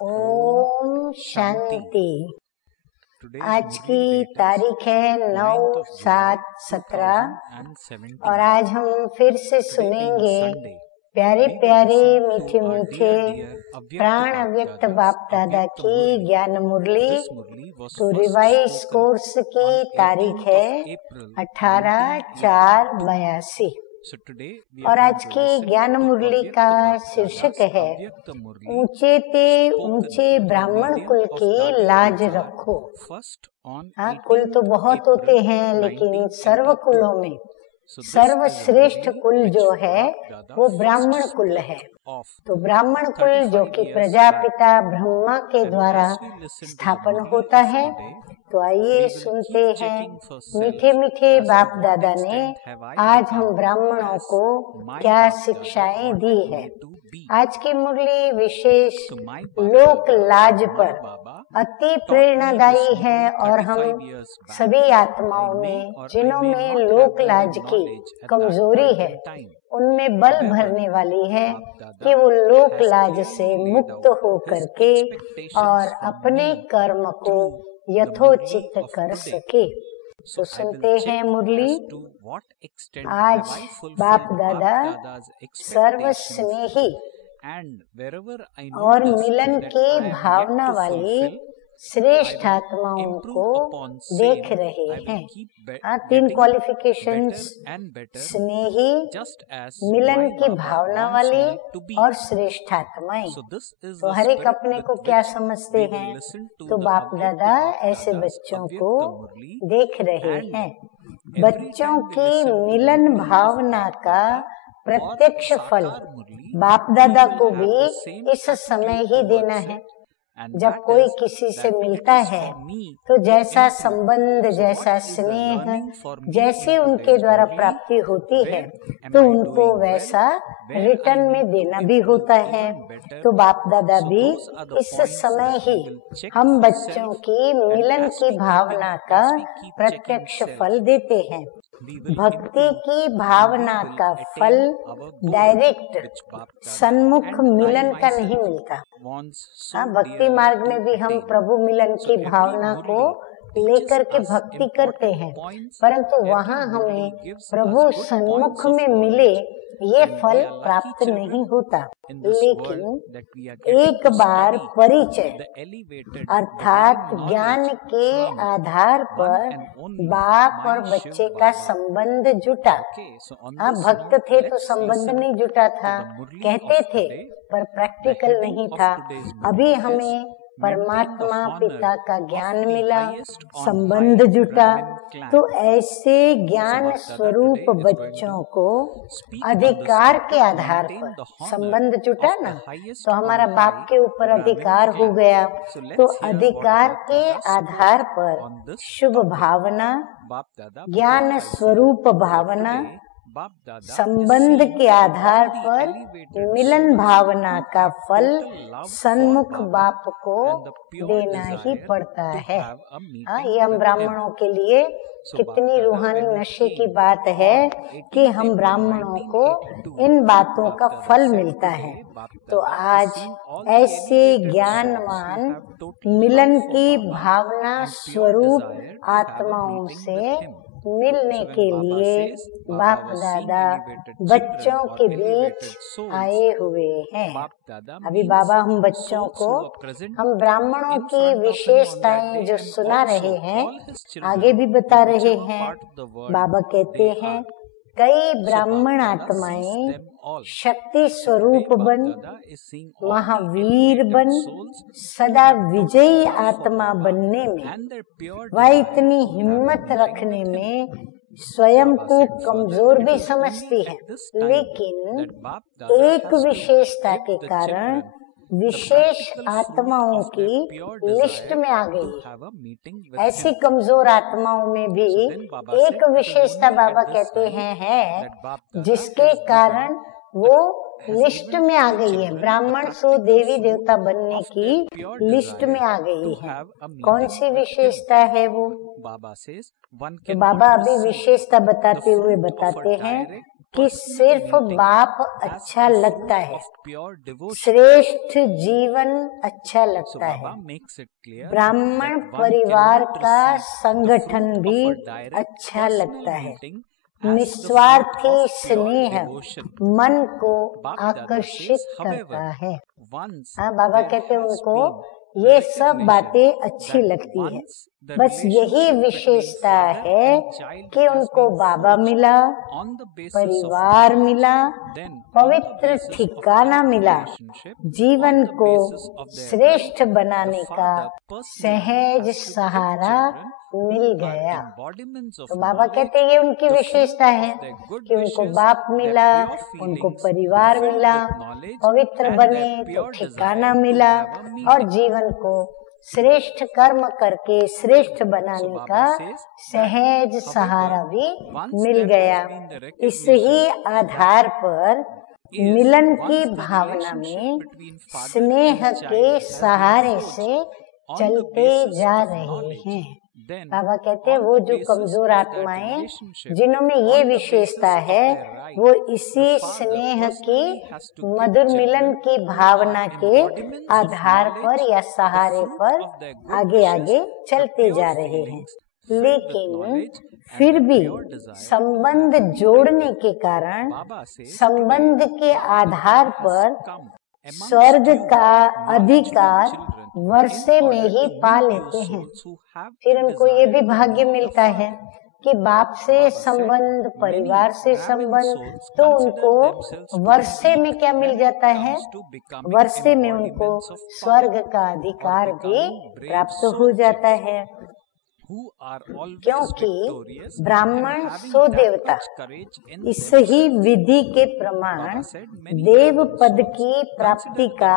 ओम शांति। आज की तारीख है 9/7/17 और आज हम फिर से सुनेंगे प्यारे प्यारे मीठे मीठे प्राण अव्यक्त बाप दादा की ज्ञान मुरली। तो रिवाइज कोर्स की तारीख है 18/4/82 और आज की ज्ञान मुरली का शीर्षक है ऊंचे ते ऊंचे ब्राह्मण कुल की लाज रखो। हाँ, कुल तो बहुत होते हैं लेकिन सर्व कुलों में सर्वश्रेष्ठ कुल जो है वो ब्राह्मण कुल है। तो ब्राह्मण कुल जो कि प्रजापिता ब्रह्मा के द्वारा स्थापन होता है। तो आइए सुनते हैं मीठे मीठे बाप दादा ने आज हम ब्राह्मणों को क्या शिक्षाएं दी है। आज की मुरली विशेष लोक लाज पर अति प्रेरणादायी है और हम सभी आत्माओं में जिन्हों में लोक लाज की कमजोरी है उनमें बल भरने वाली है कि वो लोक लाज से मुक्त हो करके और अपने कर्म को यथोचित कर सके। तो सुनते हैं मुरली। आज बाप दादा सर्व स्नेही और मिलन की भावना वाली श्रेष्ठ आत्माओं को देख रहे हैं। 3 क्वालिफिकेशंस: स्नेही, मिलन की भावना वाली और श्रेष्ठ आत्माएं। तो हर एक अपने को क्या समझते हैं? तो बाप दादा ऐसे बच्चों को देख रहे हैं। बच्चों की मिलन भावना का प्रत्यक्ष फल बाप दादा को भी इस समय ही देना है। जब कोई किसी से मिलता है तो जैसा संबंध, जैसा स्नेह, जैसे उनके द्वारा प्राप्ति होती है तो उनको वैसा रिटर्न में देना भी होता है। तो बाप दादा भी इस समय ही हम बच्चों की मिलन की भावना का प्रत्यक्ष फल देते हैं। भक्ति की भावना का फल डायरेक्ट सन्मुख मिलन का नहीं मिलता। भक्ति मार्ग में भी हम प्रभु मिलन की भावना को लेकर के भक्ति करते हैं, परंतु वहाँ हमें प्रभु सन्मुख में मिले ये फल प्राप्त नहीं होता। लेकिन एक बार परिचय अर्थात ज्ञान के आधार पर बाप और बच्चे का संबंध जुटा। भक्त थे तो संबंध नहीं जुटा था, कहते थे पर प्रैक्टिकल नहीं था। अभी हमें परमात्मा पिता का ज्ञान मिला, संबंध जुटा। तो ऐसे ज्ञान स्वरूप बच्चों को अधिकार के आधार पर संबंध जुटा ना, तो हमारा बाप के ऊपर अधिकार हो गया। तो अधिकार के आधार पर शुभ भावना, ज्ञान स्वरूप भावना, संबंध के आधार पर मिलन भावना का फल सन्मुख बाप को देना ही पड़ता है। ये हम ब्राह्मणों के लिए कितनी रूहानी नशे की बात है कि हम ब्राह्मणों को इन बातों का फल मिलता है। तो आज ऐसे ज्ञानवान मिलन की भावना स्वरूप आत्माओं से मिलने के लिए बाप दादा बच्चों के बीच आए हुए हैं। अभी बाबा हम बच्चों को हम ब्राह्मणों की विशेषताएं जो सुना रहे हैं आगे भी बता रहे हैं। बाबा कहते हैं कई ब्राह्मण आत्माएं शक्ति स्वरूप बन, महावीर बन, सदा विजयी आत्मा बनने में वह इतनी हिम्मत रखने में स्वयं को कमजोर भी समझती है, लेकिन एक विशेषता के कारण विशेष आत्माओं की लिस्ट में आ गई। ऐसी कमजोर आत्माओं में भी एक विशेषता बाबा कहते हैं है जिसके कारण वो लिस्ट में आ गई है। ब्राह्मण सो देवी देवता बनने की लिस्ट में आ गई है। कौन सी विशेषता है वो? तो बाबा अभी विशेषता बताते हुए बताते हैं कि सिर्फ बाप अच्छा लगता है, श्रेष्ठ जीवन अच्छा लगता है। ब्राह्मण परिवार का संगठन भी अच्छा लगता है। निस्वार्थी स्नेह मन को आकर्षित करता है। हाँ, बाबा कहते हैं उनको ये सब बातें अच्छी लगती है। बस यही विशेषता है कि उनको बाबा मिला, परिवार मिला, पवित्र ठिकाना मिला, जीवन को श्रेष्ठ बनाने का सहज सहारा मिल गया। तो बाबा कहते हैं ये उनकी विशेषता है कि उनको बाप मिला, उनको परिवार मिला, पवित्र बने तो ठिकाना मिला और जीवन को श्रेष्ठ कर्म करके श्रेष्ठ बनाने का सहज सहारा भी मिल गया। इस ही आधार पर मिलन की भावना में स्नेह के सहारे से चलते जा रहे हैं। बाबा कहते हैं वो जो कमजोर आत्माएं जिन्होंने ये विशेषता है वो इसी स्नेह की मधुर मिलन की भावना के आधार पर या सहारे पर आगे आगे चलते जा रहे हैं। लेकिन फिर भी संबंध जोड़ने के कारण संबंध के आधार पर स्वर्ग का अधिकार वर्षे में ही पा लेते हैं। फिर उनको ये भी भाग्य मिलता है कि बाप से संबंध, परिवार से संबंध, तो उनको वर्षे में क्या मिल जाता है? वर्षे में उनको स्वर्ग का अधिकार भी प्राप्त हो जाता है। क्योंकि ब्राह्मण सो देवता इस ही विधि के प्रमाण देव पद की प्राप्ति का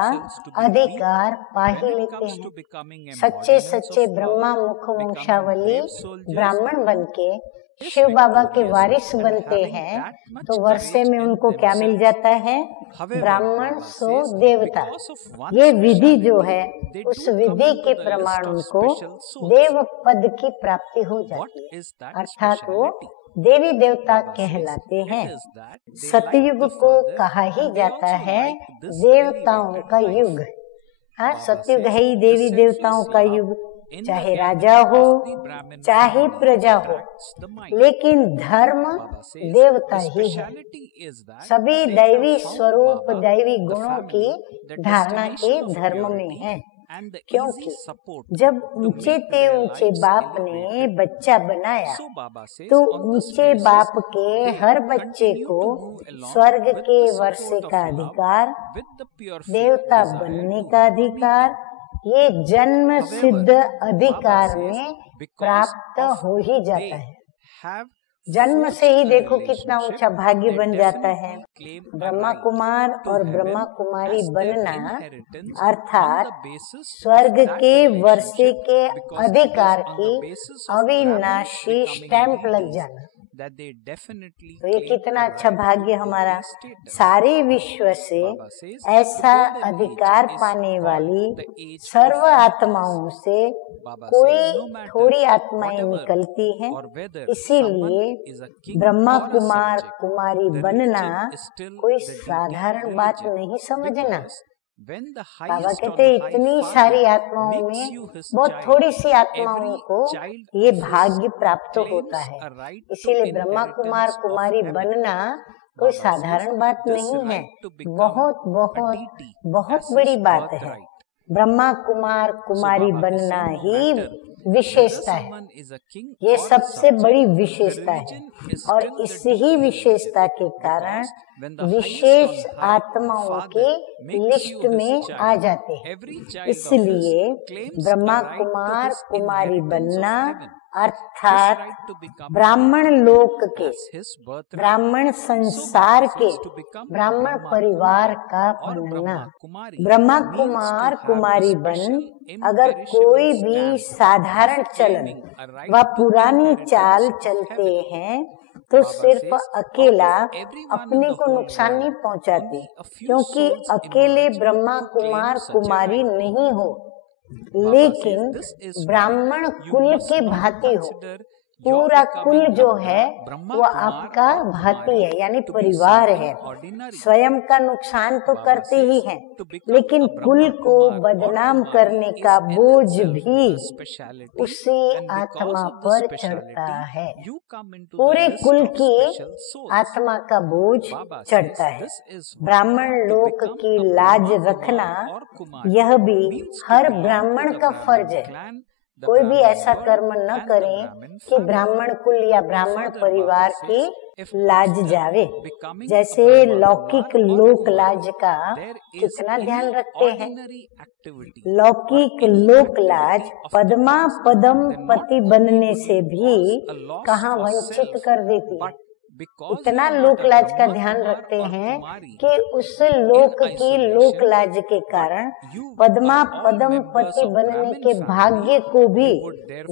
अधिकार पा ही लेते हैं। सच्चे सच्चे ब्रह्मा मुख वंशावली ब्राह्मण बनके शिव बाबा के वारिस बनते हैं तो वर्षे में उनको क्या मिल जाता है? ब्राह्मण सो देवता। ये विधि जो है उस विधि के प्रमाण उनको देव पद की प्राप्ति हो जाती है, अर्थात वो देवी देवता कहलाते हैं। सतयुग को कहा ही जाता है देवताओं का युग। हाँ, सतयुग है ही देवी देवताओं का युग। चाहे राजा हो चाहे प्रजा हो, लेकिन धर्म देवता ही है। सभी दैवी स्वरूप दैवी गुणों की धारणा के धर्म में है। क्योंकि जब ऊंचे ते ऊंचे बाप ने बच्चा बनाया तो ऊंचे बाप के हर बच्चे को स्वर्ग के वर्षे का अधिकार, देवता बनने का अधिकार, ये जन्म सिद्ध अधिकार में प्राप्त हो ही जाता है। जन्म से ही देखो कितना ऊंचा भाग्य बन जाता है। ब्रह्मा कुमार और ब्रह्मा कुमारी बनना अर्थात स्वर्ग के वर्षे के अधिकार की अविनाशी स्टैंप लग जाना। तो ये कितना अच्छा भाग्य हमारा। सारे विश्व से ऐसा अधिकार पाने वाली सर्व आत्माओं से कोई थोड़ी आत्माएं निकलती हैं। इसीलिए ब्रह्मा कुमार कुमारी बनना कोई साधारण बात नहीं समझना। बाबा कहते इतनी सारी आत्माओं में बहुत थोड़ी सी आत्माओं को ये भाग्य प्राप्त होता है। इसीलिए ब्रह्मा कुमार कुमारी बनना कोई साधारण बात नहीं है, बहुत बहुत बहुत बड़ी बात है। ब्रह्मा कुमार कुमारी बनना ही विशेषता है, ये सबसे बड़ी विशेषता है। और इस ही विशेषता के कारण विशेष आत्माओं के लिस्ट में आ जाते हैं। इसलिए ब्रह्मा कुमार कुमारी बनना अर्थात ब्राह्मण लोक के, ब्राह्मण संसार के, ब्राह्मण परिवार का बनना। ब्रह्मा कुमार कुमारी बन अगर कोई भी साधारण चलन व पुरानी चाल चलते हैं तो सिर्फ अकेला अपने को नुकसान नहीं पहुंचाते, क्योंकि अकेले ब्रह्मा कुमार कुमारी नहीं हो, लेकिन ब्राह्मण कुल के भांति हो। पूरा कुल जो है वो आपका भाती है, यानी परिवार है। स्वयं का नुकसान तो करते ही हैं, लेकिन कुल को बदनाम करने का बोझ भी उसी आत्मा पर चढ़ता है। पूरे कुल की आत्मा का बोझ चढ़ता है। ब्राह्मण लोक की लाज रखना यह भी हर ब्राह्मण का फर्ज है। कोई भी ऐसा कर्म न करें कि ब्राह्मण कुल या ब्राह्मण परिवार की लाज जावे। जैसे लौकिक लोक लाज का कितना ध्यान रखते हैं। लौकिक लोक लाज पद्मा पदम पति बनने से भी कहाँ वंचित कर देती है। इतना लोक लाज का ध्यान रखते हैं कि उस लोक की लोक लाज के कारण पद्मा पदम पति बनने के भाग्य को भी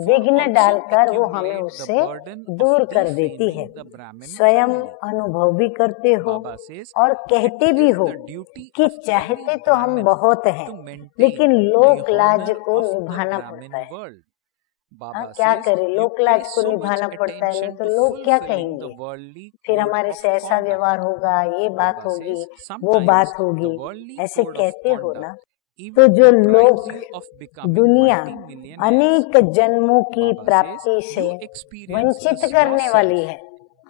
विघ्न डालकर वो हमें उससे दूर कर देती है। स्वयं अनुभव भी करते हो और कहते भी हो कि चाहते तो हम बहुत हैं, लेकिन लोक लाज को निभाना पड़ता है। क्या करें, लोक लाज को निभाना पड़ता है, नहीं तो लोग क्या कहेंगे। फिर हमारे से ऐसा व्यवहार होगा, ये बात होगी, वो बात होगी, ऐसे कहते हो ना। तो जो लोग दुनिया अनेक जन्मों की प्राप्ति से वंचित करने वाली है,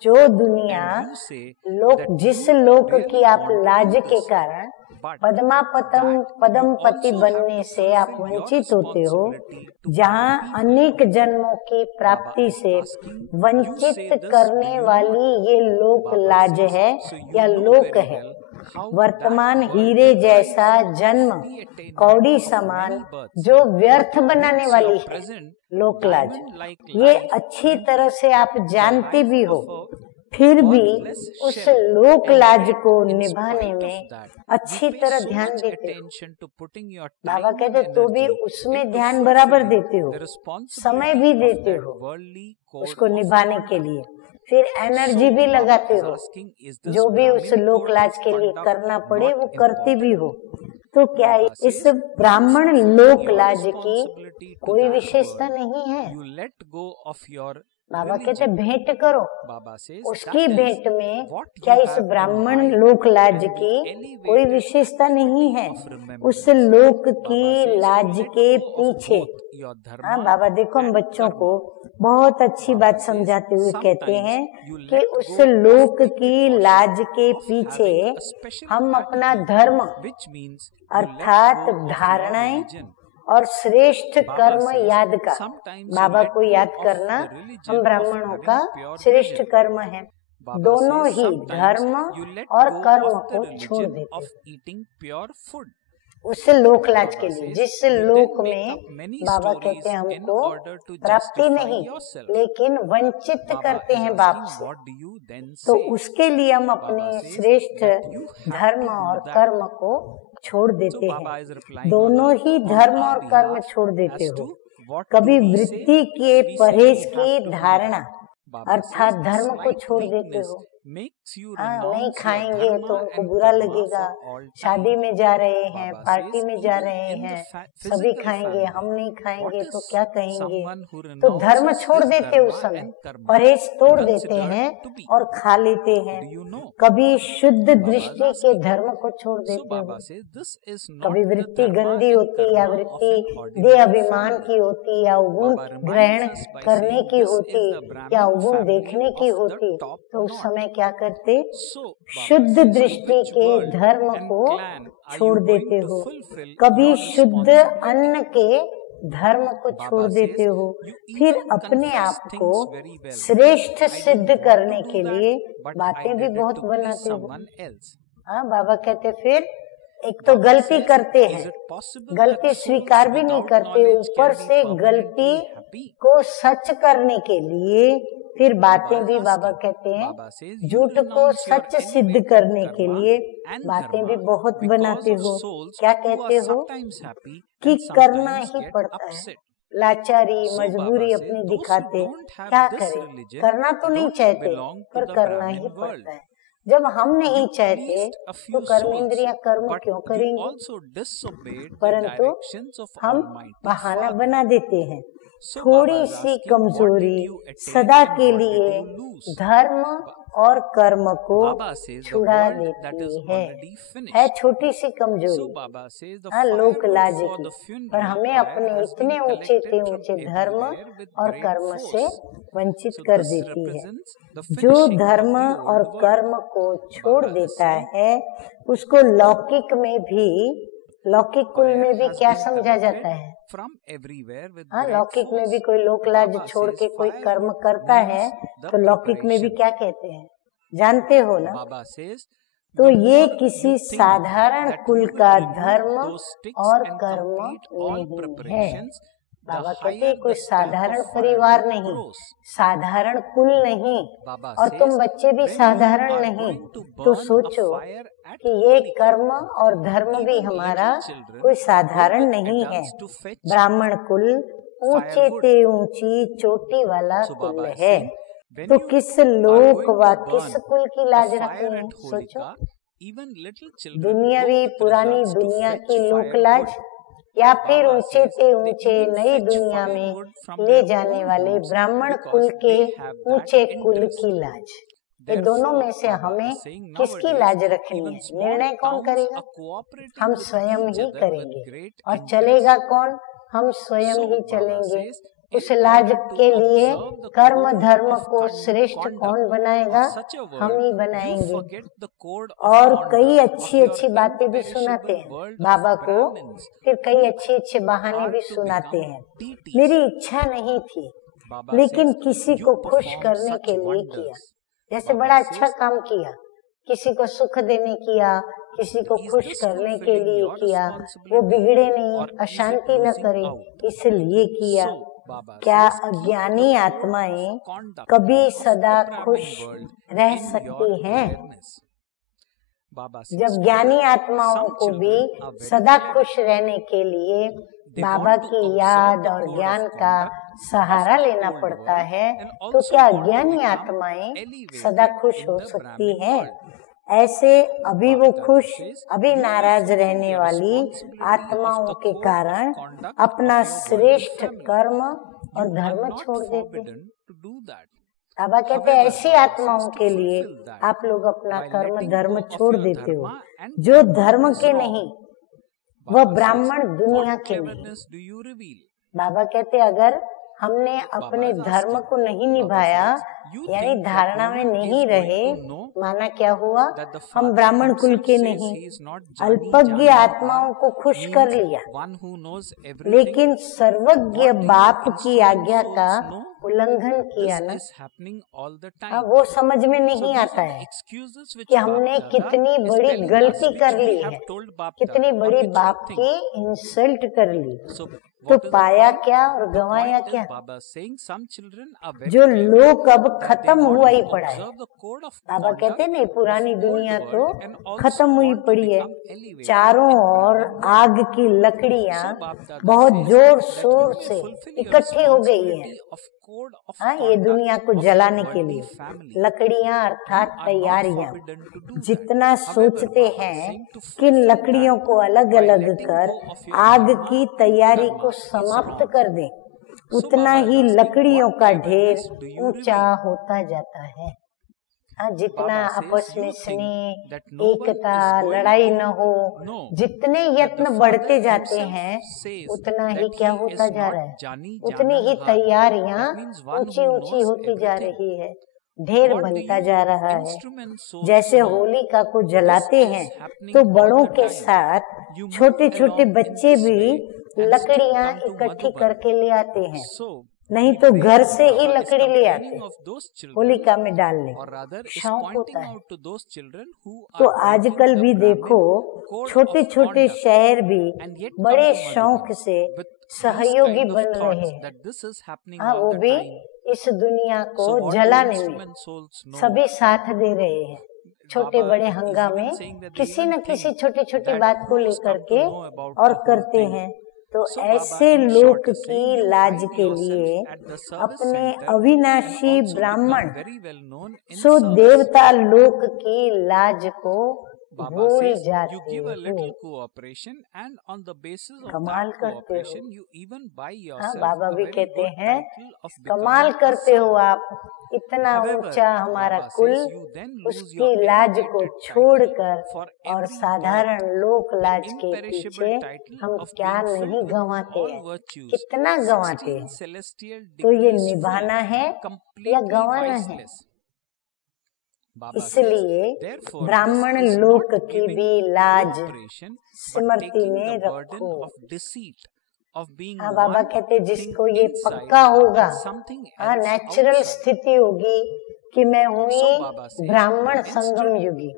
जो दुनिया लोक जिस लोक की आप लाज के कारण पद्मा पदम पति बनने से आप वंचित होते हो, जहाँ अनेक जन्मों की प्राप्ति से वंचित करने वाली ये लोक लाज है या लोक है। वर्तमान हीरे जैसा जन्म कौड़ी समान जो व्यर्थ बनाने वाली है लोक लाज, ये अच्छी तरह से आप जानते भी हो, फिर भी उस लोक लाज को निभाने में अच्छी तरह ध्यान देते हो। बाबा कहते तो भी उसमें ध्यान बराबर देते हो, समय भी देते हो उसको निभाने के लिए, फिर एनर्जी भी लगाते हो। जो भी उस लोक लाज के लिए करना पड़े वो करते भी हो। तो क्या इस ब्राह्मण लोक लाज की कोई विशेषता नहीं है। बाबा कहते भेंट करो, उसकी भेंट में क्या इस ब्राह्मण लोक लाज की कोई विशेषता नहीं है। उस लोक की लाज के पीछे, हाँ बाबा देखो हम बच्चों को बहुत अच्छी बात समझाते हुए कहते हैं कि उस लोक की लाज के पीछे हम अपना धर्म अर्थात धारणाएं और श्रेष्ठ कर्म याद का, बाबा को याद करना हम ब्राह्मणों का श्रेष्ठ कर्म है। दोनों ही धर्म और कर्म को छोड़ देते उस लोक लाज के लिए, जिस लोक में बाबा कहते हैं हमको प्राप्ति नहीं लेकिन वंचित करते हैं बाप से, तो उसके लिए हम अपने श्रेष्ठ धर्म और कर्म को छोड़ देते हैं। दोनों ही धर्म और कर्म छोड़ देते हो। कभी वृत्ति के परहेज की धारणा अर्थात धर्म को छोड़ देते हो। नहीं खाएंगे तो उनको बुरा लगेगा, शादी में जा रहे हैं, पार्टी में जा रहे हैं, सभी खाएंगे, हम नहीं खाएंगे तो क्या कहेंगे। तो धर्म छोड़ देते उस समय, परहेज तोड़ देते हैं और खा लेते हैं। कभी शुद्ध दृष्टि के धर्म को छोड़ देते हो। कभी वृत्ति गंदी होती या वृत्ति देह अभिमान की होती या अवगुण ग्रहण करने की होती या अवगुण देखने की होती, तो उस समय क्या करते, शुद्ध दृष्टि के धर्म को छोड़ देते हो। कभी शुद्ध अन्न के धर्म को छोड़ देते हो, फिर अपने आप को श्रेष्ठ सिद्ध करने के लिए बातें भी बहुत बनाते हो। हाँ बाबा कहते फिर एक तो गलती करते हैं, गलती स्वीकार भी नहीं करते, ऊपर से गलती को सच करने के लिए फिर बातें भी बाबा कहते हैं झूठ को सच सिद्ध करने के लिए बातें भी बहुत बनाते हो। क्या कहते हो कि करना ही पड़ता है, लाचारी मजबूरी अपनी दिखाते, क्या करें, करना तो नहीं चाहते पर करना ही पड़ता है। जब हम नहीं चाहते तो कर्म इंद्रियां कर्म क्यों करेंगे, परंतु हम बहाना बना देते हैं। थोड़ी सी कमजोरी सदा के लिए धर्म और कर्म को छुड़ा देती है छोटी सी कमजोरी लोक लाज की, पर हमें अपने इतने ऊंचे से ऊंचे धर्म और कर्म से वंचित कर देती है। जो धर्म और कर्म को छोड़ देता है उसको लौकिक कुल में भी क्या समझा जाता है? लौकिक में भी कोई लोक लाज छोड़ के कोई कर्म करता है तो लौकिक में भी क्या कहते हैं, जानते हो ना? तो ये किसी साधारण कुल का धर्म और कर्म नहीं है। बाबा कहते हैं कोई साधारण परिवार नहीं, साधारण कुल नहीं, और तुम बच्चे भी साधारण नहीं। तो सोचो कि ये कर्म और धर्म भी हमारा कोई साधारण नहीं है। ब्राह्मण कुल ऊंचे से ऊंची चोटी वाला कुल है, तो किस लोक व किस कुल की लाज रखनी है? सोचो, दुनियावी पुरानी दुनिया की लोक लाज या फिर ऊंचे से ऊंचे नई दुनिया में ले जाने वाले ब्राह्मण कुल के ऊंचे कुल की लाज। ये दोनों में से हमें किसकी लाज रखनी है? निर्णय कौन करेगा? हम स्वयं ही करेंगे। और चलेगा कौन? हम स्वयं ही चलेंगे। उस लाज के लिए कर्म धर्म को श्रेष्ठ कौन बनाएगा? हम ही बनाएंगे। और कई अच्छी अच्छी बातें भी सुनाते हैं बाबा को, फिर कई अच्छे अच्छे बहाने भी सुनाते हैं। मेरी इच्छा नहीं थी लेकिन किसी को खुश करने के लिए किया। जैसे बड़ा अच्छा काम किया, किसी को सुख देने किया, किसी को खुश करने के लिए किया, वो बिगड़े नहीं, अशांति न करे, इसलिए किया। क्या अज्ञानी आत्माएं कभी सदा खुश रह सकती हैं? जब ज्ञानी आत्माओं को भी सदा खुश रहने के लिए बाबा की याद और ज्ञान का सहारा लेना पड़ता है, तो क्या अज्ञानी आत्माएं सदा खुश हो सकती हैं? ऐसे अभी वो खुश अभी नाराज रहने वाली आत्माओं के कारण अपना श्रेष्ठ कर्म और धर्म छोड़ देते। बाबा कहते हैं ऐसी आत्माओं के लिए आप लोग अपना कर्म धर्म छोड़ देते हो, जो धर्म के नहीं, वह ब्राह्मण दुनिया के नहीं। बाबा कहते अगर हमने अपने धर्म को नहीं निभाया, यानी धारणा में नहीं रहे, माना क्या हुआ? हम ब्राह्मण कुल के नहीं, अल्पज्ञ आत्माओं को खुश कर लिया, लेकिन सर्वज्ञ बाप की आज्ञा का उल्लंघन किया ना। वो समझ में नहीं आता है कि हमने कितनी बड़ी गलती कर ली है, कितनी बड़ी बाप की इंसल्ट कर ली। तो पाया क्या और गंवाया क्या? जो लोक अब खत्म हुआ ही पड़ा है। बाबा कहते नहीं, पुरानी दुनिया तो खत्म हुई पड़ी है। चारों ओर आग की लकड़ियां बहुत जोर शोर से इकट्ठी हो गई है। हाँ, ये दुनिया को जलाने के लिए लकड़ियां अर्थात तैयारियां। जितना सोचते हैं कि लकड़ियों को अलग अलग कर आग की तैयारी को समाप्त कर दें, उतना ही लकड़ियों का ढेर ऊंचा होता जाता है। जितना आपस में स्नेह, एकता, लड़ाई न हो, जितने यत्न बढ़ते जाते हैं, उतना ही क्या होता जा रहा है? उतनी ही तैयारियां ऊंची ऊंची होती जा रही है, ढेर बनता जा रहा है। जैसे होलिका को जलाते हैं तो बड़ों के साथ छोटे छोटे बच्चे भी लकड़ियां इकट्ठी करके ले आते हैं, नहीं तो घर से ही लकड़ी ले आते होलिका में डालने, शौक होता है। तो आजकल भी देखो छोटे छोटे शहर भी बड़े शौक से सहयोगी बन रहे हैं। हाँ, वो भी इस दुनिया को जलाने में सभी साथ दे रहे हैं। छोटे बड़े हंगामे किसी न किसी छोटी छोटी बात को लेकर के और करते हैं। तो ऐसे लोक की लाज के लिए अपने अविनाशी ब्राह्मण सो देवता लोक की लाज को भूल जाते हो। कमाल करते हो। हाँ, बाबा भी कहते हैं कमाल करते हो आप, इतना ऊंचा हमारा कुल, उसकी लाज को छोड़कर और साधारण लोक लाज के पीछे हम क्या नहीं गंवाते हैं, कितना गंवाते हैं। तो ये निभाना है या गंवाना है। इसलिए ब्राह्मण लोक की भी लाज स्मृति में रखो। हाँ, बाबा कहते जिसको ये पक्का होगा, हाँ, नेचुरल स्थिति होगी कि मैं हुई ब्राह्मण संगम युगी,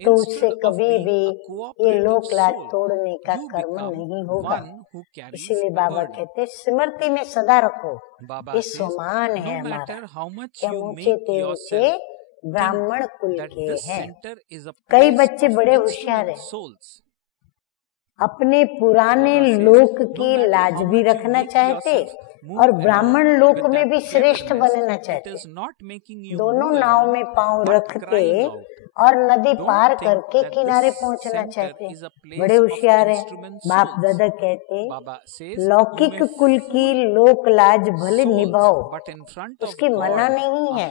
तो उससे कभी भी ये लोक लाज तोड़ने का कर्म नहीं होगा। इसीलिए बाबा कहते स्मृति में सदा रखो, ये समान है हमारा, क्या ऊंचे ते ऊंचे ब्राह्मण कुल के हैं। कई बच्चे बड़े होशियार हैं, अपने पुराने लोक की लाज भी रखना चाहते और ब्राह्मण लोक में भी श्रेष्ठ बनना चाहते। दोनों नाव में पांव रखते और नदी पार करके किनारे पहुंचना चाहते। बड़े होशियार हैं। बाप दादा कहते लौकिक कुल की लोक लाज भले निभाओ, उसकी मना नहीं है,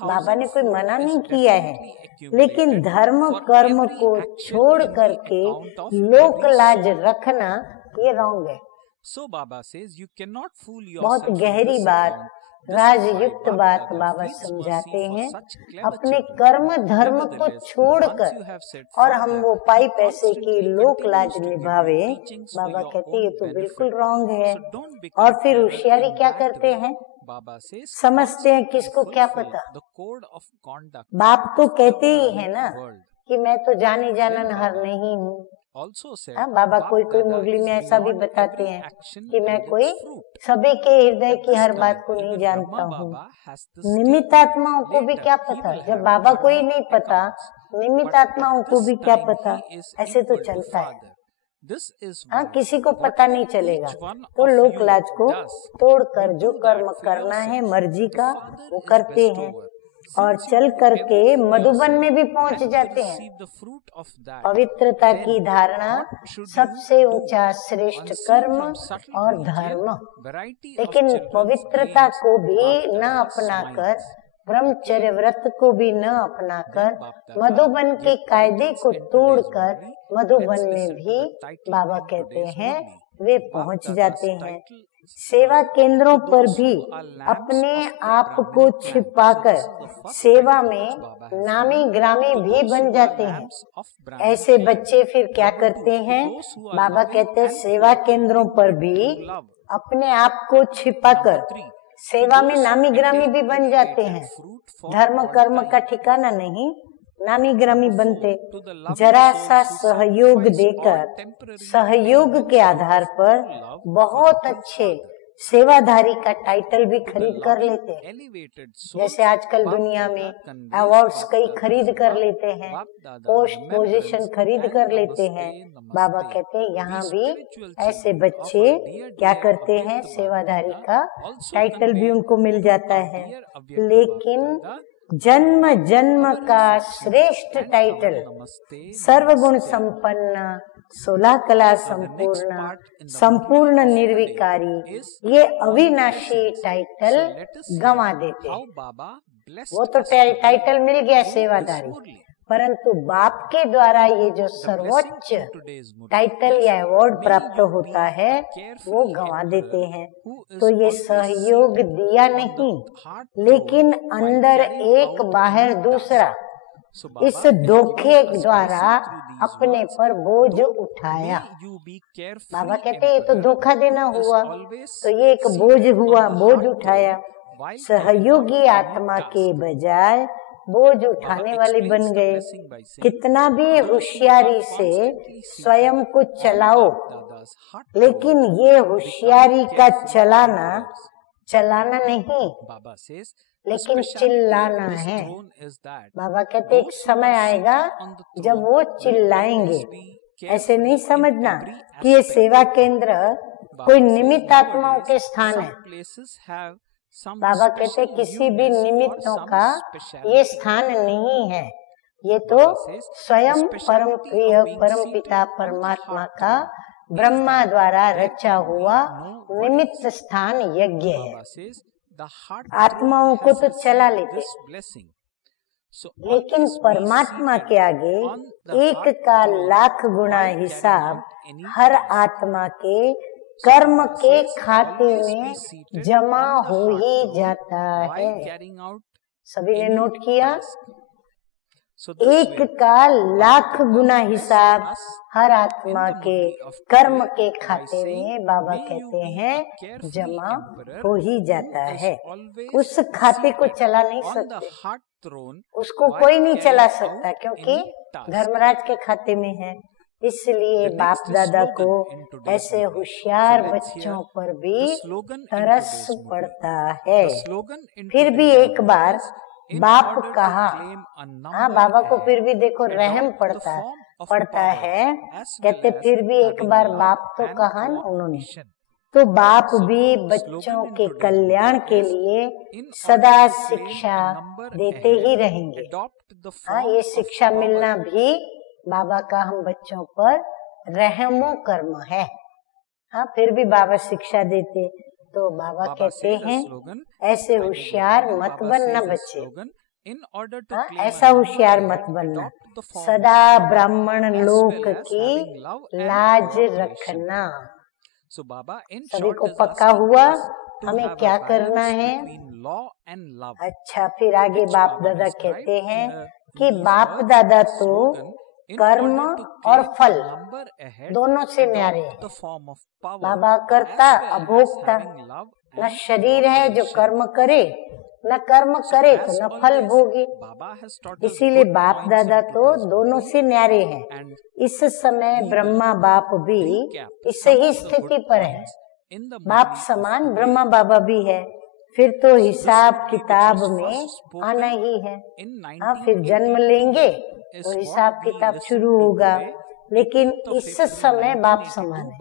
बाबा ने कोई मना नहीं किया है, लेकिन धर्म कर्म को छोड़ करके लोक लाज रखना ये रॉन्ग है। बहुत गहरी बात, राजयुक्त बात बाबा समझाते हैं। अपने कर्म धर्म को छोड़कर और हम वो पाई पैसे की लोक लाज निभावे, बाबा कहते ये तो बिल्कुल रॉन्ग है। और फिर होशियारी क्या करते हैं, समझते हैं किसको क्या पता। बाप तो कहते ही है ना कि मैं तो जानी जाननहार नहीं हूँ। बाबा कोई कोई मुरली में ऐसा भी बताते हैं कि मैं कोई सभी के हृदय की हर बात को नहीं जानता हूँ। निमित्त आत्माओं को भी क्या पता, जब बाबा को ही नहीं पता, निमित्त आत्माओं को भी क्या पता। ऐसे तो चलता है। हाँ, किसी को पता नहीं चलेगा। तो लोक लाज को तोड़कर जो कर्म करना है मर्जी का वो करते हैं और चल करके मधुबन में भी पहुंच जाते हैं। पवित्रता की धारणा सबसे ऊंचा श्रेष्ठ कर्म और धर्म, लेकिन पवित्रता को भी न अपनाकर, ब्रह्मचर्य व्रत को भी न अपनाकर, मधुबन के कायदे को तोड़कर मधुबन में भी बाबा कहते हैं वे पहुंच जाते हैं। सेवा केंद्रों पर भी अपने आप को छिपाकर सेवा में नामी ग्रामी भी बन जाते हैं। ऐसे बच्चे फिर क्या करते हैं, बाबा कहते हैं सेवा केंद्रों पर भी अपने आप को छिपाकर सेवा में नामी ग्रामी भी बन जाते हैं। धर्म कर्म का ठिकाना नहीं, नामी ग्रामी बनते। जरा सा सहयोग देकर सहयोग के आधार पर बहुत अच्छे सेवाधारी का टाइटल भी खरीद कर लेते हैं। जैसे आजकल दुनिया में अवार्ड्स कई खरीद कर लेते हैं, पोस्ट पोजीशन खरीद कर लेते हैं। बाबा कहते हैं यहाँ भी ऐसे बच्चे क्या करते हैं, सेवाधारी का टाइटल भी उनको मिल जाता है। लेकिन जन्म जन्म का श्रेष्ठ टाइटल सर्वगुण संपन्न, 16 कला संपूर्ण, संपूर्ण निर्विकारी, ये अविनाशी टाइटल गंवा देते हैं। वो तो टाइटल मिल गया सेवादारी, परंतु बाप के द्वारा ये जो सर्वोच्च टाइटल या अवार्ड प्राप्त होता है वो गंवा देते हैं। तो ये सहयोग दिया नहीं, लेकिन अंदर एक बाहर दूसरा, इस धोखे द्वारा अपने पर बोझ उठाया। बाबा कहते ये तो धोखा देना हुआ, तो ये एक बोझ हुआ, बोझ उठाया। सहयोगी आत्मा के बजाय बोझ उठाने वाले बन गए। कितना भी होशियारी से स्वयं को चलाओ, लेकिन ये होशियारी का चलाना नहीं, लेकिन चिल्लाना है। बाबा कहते एक समय आएगा जब वो चिल्लाएंगे। ऐसे नहीं समझना कि ये सेवा केंद्र कोई निमित्त आत्माओं के स्थान है। बाबा कहते किसी भी निमित्तों का ये स्थान नहीं है, ये तो स्वयं परम प्रिय परमपिता परमात्मा का ब्रह्मा द्वारा रचा हुआ निमित्त स्थान यज्ञ है। आत्माओं को तो चला लेते, लेकिन परमात्मा के आगे एक का लाख गुना हिसाब हर आत्मा के कर्म के खाते में जमा हो ही जाता है। सभी ने नोट किया? एक का लाख गुना हिसाब हर आत्मा के कर्म के खाते में बाबा कहते हैं जमा हो ही जाता है। उस खाते को चला नहीं सकते, उसको कोई नहीं चला सकता, क्योंकि धर्मराज के खाते में है। इसलिए बाप दादा को ऐसे होशियार बच्चों पर भी तरस पड़ता है। फिर भी एक बार बाप कहा, हाँ बाबा को फिर भी देखो रहम पड़ता है। कहते फिर भी एक बार बाप तो कहा ना उन्होंने, तो बाप भी बच्चों के कल्याण के लिए सदा शिक्षा देते ही रहेंगे। हाँ, ये शिक्षा मिलना भी बाबा का हम बच्चों पर रहमो कर्म है। हाँ, फिर भी बाबा शिक्षा देते, तो बाबा कहते हैं ऐसे होशियार मत बनना बच्चे। हाँ, ऐसा होशियार मत बनना, सदा ब्राह्मण लोक की लाज रखना। सभी को पक्का हुआ हमें क्या करना है? अच्छा, फिर आगे बाप दादा कहते हैं कि बाप दादा तो कर्म और फल दोनों से न्यारे हैं। बाबा करता अभोक्ता, न शरीर है जो कर्म करे, न कर्म करे तो न फल भोगे। इसीलिए बाप दादा तो दोनों से न्यारे हैं। इस समय ब्रह्मा बाप भी इस ही स्थिति पर है। बाप समान ब्रह्मा बाबा भी है। फिर तो हिसाब किताब में आना ही है। हाँ, फिर जन्म लेंगे तो हिसाब किताब शुरू होगा, लेकिन इस समय बाप समान है,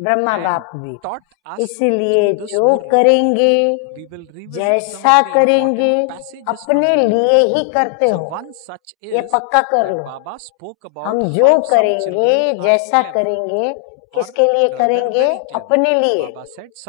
ब्रह्मा बाप भी। इसीलिए जो करेंगे, जैसा करेंगे, अपने लिए ही करते हो, ये पक्का कर लो। हम जो करेंगे, जैसा करेंगे, किसके लिए करेंगे? अपने लिए,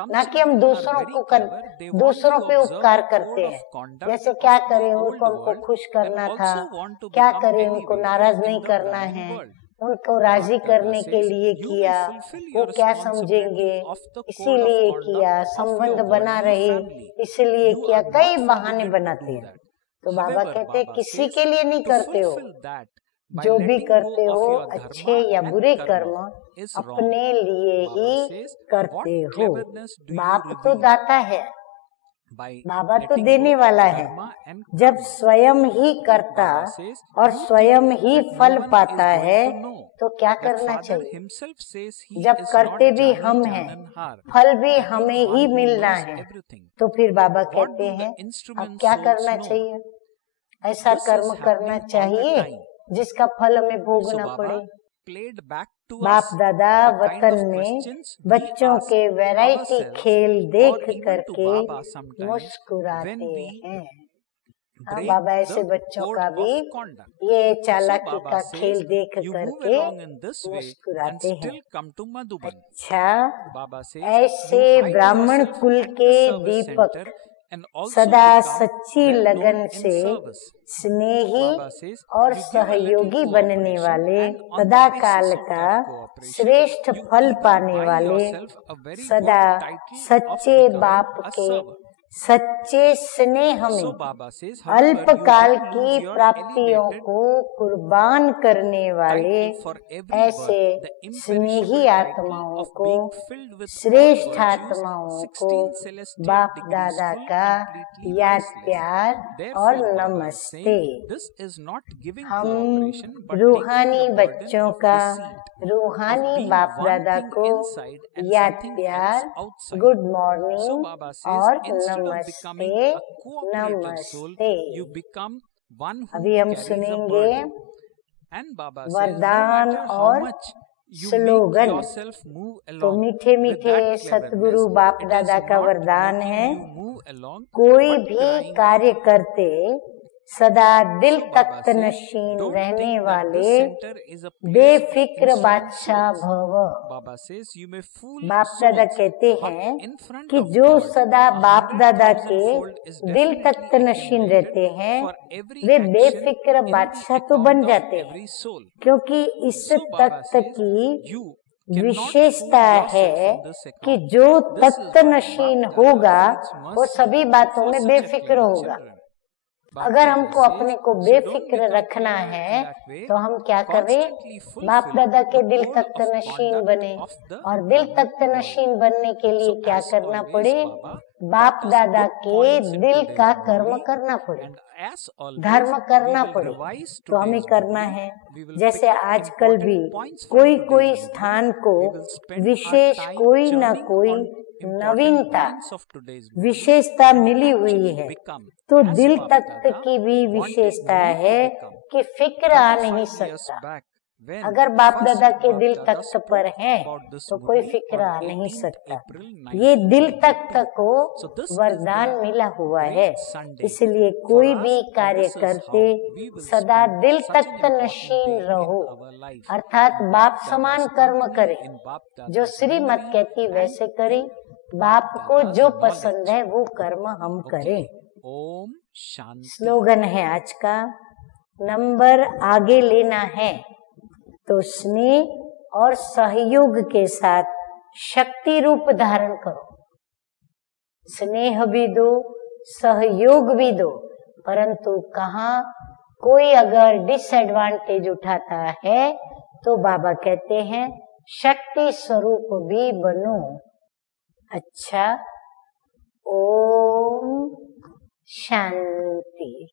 ना कि हम दूसरों पे उपकार करते हैं। जैसे क्या करें, उनको हमको खुश करना था, क्या करें उनको नाराज नहीं करना है, उनको राजी करने के लिए किया, वो क्या समझेंगे इसीलिए किया, संबंध बना रहे इसलिए किया, कई बहाने बनाते हैं। तो बाबा कहते हैं किसी के लिए नहीं करते हो, जो भी करते हो अच्छे या बुरे कर्म अपने लिए ही करते हो। बाप तो दाता है, बाबा तो देने वाला है। जब स्वयं ही करता और स्वयं ही फल पाता है तो क्या करना चाहिए? जब करते भी हम हैं, फल भी हमें ही मिलना है, तो फिर बाबा कहते हैं अब क्या करना चाहिए? ऐसा कर्म करना चाहिए जिसका फल हमें भोगना पड़े। बाप दादा वतन में बच्चों के वैरायटी खेल देख करके मुस्कुराते हैं। हाँ, बाबा ऐसे बच्चों का भी ये चालाकी का खेल देख करके मुस्कुराते हैं। अच्छा, ऐसे ब्राह्मण कुल के दीपक सदा सच्ची लगन से स्नेही और सहयोगी बनने वाले, सदा काल का श्रेष्ठ फल पाने वाले, सदा सच्चे बाप के सच्चे स्नेह में अल्पकाल की प्राप्तियों को कुर्बान करने वाले ऐसे स्नेही आत्माओं को, श्रेष्ठ आत्माओं को बाप दादा का याद प्यार और नमस्ते। हम रूहानी बच्चों का, रूहानी बाप दादा को याद प्यार, गुड मॉर्निंग और नमस्ते नमस्ते। अभी हम सुनेंगे वरदान और स्लोगन। तो मीठे मीठे सतगुरु बाप दादा का वरदान है, कोई भी कार्य करते सदा दिल तख्त नशीन रहने वाले बेफिक्र बादशाह भव। बाप दादा कहते हैं कि जो सदा बाप दादा के दिल तख्त नशीन रहते हैं वे बेफिक्र बादशाह तो बन जाते हैं, क्योंकि इस तख्त की विशेषता है कि जो तख्त नशीन होगा वो सभी बातों में बेफिक्र होगा। अगर हमको अपने को बेफिक्र रखना है तो हम क्या करें, बाप दादा के दिल तख्त नशीन बने। और दिल तख्त नशीन बनने के लिए क्या करना पड़े, बाप दादा के दिल का कर्म करना पड़े, धर्म करना पड़े। तो हमें करना है, जैसे आजकल भी कोई कोई स्थान को विशेष कोई न कोई नवीनता विशेषता मिली हुई है, तो दिल तख्त की भी विशेषता है कि फिक्र आ नहीं सकता। अगर बाप दादा के दिल तख्त पर है तो कोई फिक्र आ नहीं सकता। ये दिल तख्त को वरदान मिला हुआ है, इसलिए कोई भी कार्य करते सदा दिल तख्त नशीन रहो, अर्थात बाप समान कर्म करे। जो श्रीमत कहती वैसे करें, बाप को जो पसंद है वो कर्म हम करें। ओम शांति। स्लोगन है आज का, नंबर आगे लेना है तो स्नेह और सहयोग के साथ शक्ति रूप धारण करो। स्नेह भी दो, सहयोग भी दो, परंतु कहाँ कोई अगर डिसएडवांटेज उठाता है तो बाबा कहते हैं शक्ति स्वरूप भी बनो। अच्छा, ओम शांति।